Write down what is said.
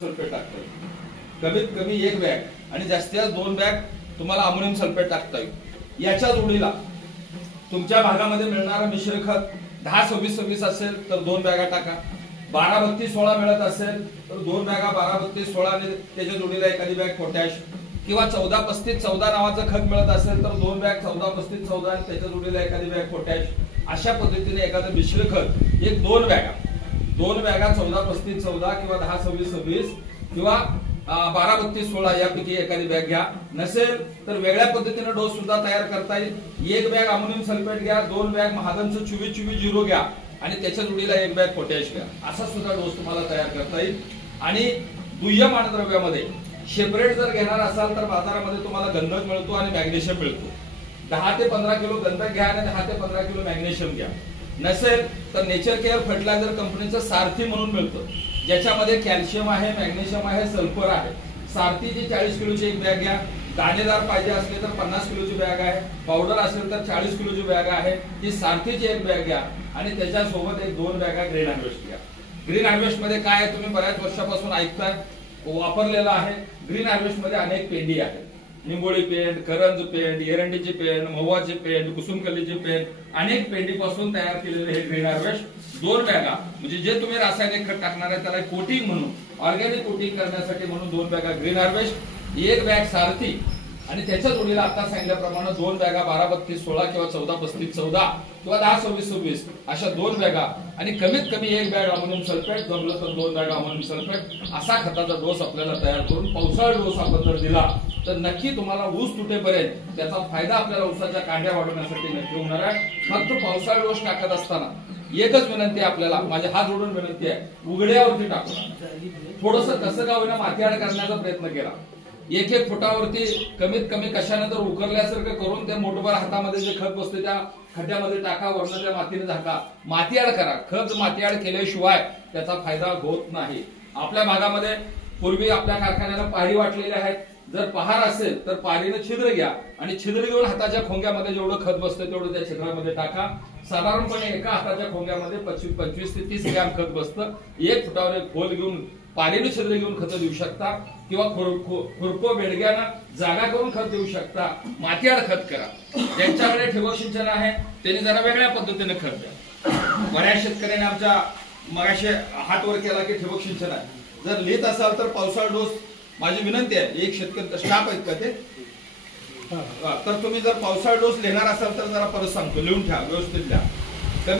Sulphate टाकता येईल, कमीत कमी एक बॅग आणि जास्तीत जास्त 2 बॅग तुम्हाला अमोनियम सल्फेट टाकता येईल। याच्या जोडीला तुमच्या भागामध्ये मिळणारा मिश्र खत 10-26-26 असेल तर 2 बॅगा टाका, 12-32-16 मिळत असेल तर 2 बॅगा 12-32-16 आणि त्याच्या जोडीला एखादी बॅग पोटॅश, किंवा 14-35-14 नावाचं खत मिळत असेल तर 2 बॅग 14-35-14 आणि त्याच्या जोडीला एखादी बॅग पोटॅश। अशा पद्धतीने एखादं मिश्र खत एक 2 बॅगा 14-35-14 किंवा 10-26-26 किंवा 12-32-16 यापैकी एखादी बॅग घ्या। नसेल तर वेगळ्या पद्धतीने डोस सुद्धा तयार करता येईल। एक बॅग अमोनियम सल्फेट घ्या, 2 बॅग महादनचं 24-24-0 घ्या आणि त्याच्या जोडीला एक बॅग पोटॅश घ्या, असा सुद्धा डोस तुम्हाला तयार करता येईल। आणि दुय्यम अन्नद्रव्यामध्ये सेपरेट जर घेणार असाल तर बाजारामध्ये तुम्हाला गंधक मिळतो आणि मॅग्नेशियम मिळतो। 10 ते 15 किलो गंधक घ्या आणि 10 ते 15 किलो मॅग्नेशियम घ्या। नसेल तर नेचर केअर फर्टिलायझर कंपनीचं सारथी म्हणून मिळतं, ज्याच्यामध्ये कॅल्शियम आहे, मॅग्नेशियम आहे, सल्फर आहे। सारथीची 40 किलोची एक बॅग घ्या। दाणेदार पाहिजे असले तर 50 किलोची बॅग आहे, पावडर असेल तर 40 किलोची बॅग आहे। ती सारथीची एक बॅग घ्या आणि त्याच्यासोबत एक 2 बॅगा ग्रीन हार्वेस्ट घ्या। ग्रीन हार्वेस्ट मध्ये काय आहे, तुम्ही बऱ्याच वर्षापासून ऐकताय, वापरलेला आहे। ग्रीन हार्वेस्ट मध्ये अनेक पेंडी आहेत, निंबोळी पेंड, करंज पेंड, एरंडीची पेंड, महुवाची पेंड, कुसुमकलीची पेंड, अनेक पेंडीपासून तयार केलेले हे ग्रीन हार्वेस्ट 2 बॅगा, म्हणजे जे तुम्ही रासायनिक खत टाकणार आहे त्याला कोटिंग म्हणून, ऑर्गॅनिक कोटिंग करण्यासाठी म्हणून 2 बॅगा ग्रीन हार्वेस्ट, एक बॅग सारथी आणि त्याच्या जोडीला आता सांगितल्याप्रमाणे 2 बॅगा 12-32-16 किंवा 14-35-14 किंवा 10-26-26 अशा 2 बॅगा आणि कमीत कमी एक बॅग अमोनियम सल्फेट, जमलं तर 2 बॅग अमोनियम सल्फेट, असा खताचा डोस आपल्याला तयार करून पावसाळी डोस आपण जर दिला तर नक्की तुम्हाला ऊस तुटेपर्यंत त्याचा फायदा आपल्याला ऊसाच्या कांड्या वाढवण्यासाठी नक्की होणार आहे। फक्त पावसाळी डोस टाकत असताना एकच विनंती आहे आपल्याला, माझे हात जोडून विनंती आहे, उघड्यावरती टाकू। थोडंसं कसं का होईना माती आड करण्याचा प्रयत्न केला, 1-1 फुटावरती कमीत कमी कशाने तर उकरल्यासारखं करून त्या मोठभर हातामध्ये जे खत बसते त्या खड्ड्यामध्ये टाका, वरनं त्या मातीने झाका, माती आड करा। खत माती आड केल्याशिवाय त्याचा फायदा होत नाही। आपल्या भागामध्ये पूर्वी आपल्या कारखान्याला पहाडी वाटलेले आहेत, जर पहार असेल तर पहाडीनं छिद्र घ्या आणि छिद्र घेऊन हाताच्या खोंग्यामध्ये जेवढं खत बसतं तेवढं त्या छिद्रामध्ये टाका। साधारणपणे एका हाताच्या खोंग्यामध्ये 25 ते 30 ग्रॅम खत बसतं। 1 फुटावर एक खोल घेऊन पाणीने छिद्र घेऊन खत देऊ शकता किंवा खुरपो बेडग्यानं जागा करून खत देऊ शकता। मातीआड खत करा। ज्यांच्याकडे ठिबक सिंचन आहे त्यांनी जरा वेगळ्या पद्धतीने खत द्या। बऱ्याच शेतकऱ्यांनी आमच्या मगाशी हात वर केला की ठिबक सिंचन आहे, जर लिहित असाल तर पावसाळा डोस माझी विनंती आहे, एक शेतकरी स्टाफ आहेत का ते, तर तुम्ही जर पावसाळा डोस लिहिणार असाल तर जरा परत सांगतो, लिहून ठेवा, व्यवस्थित लिहा।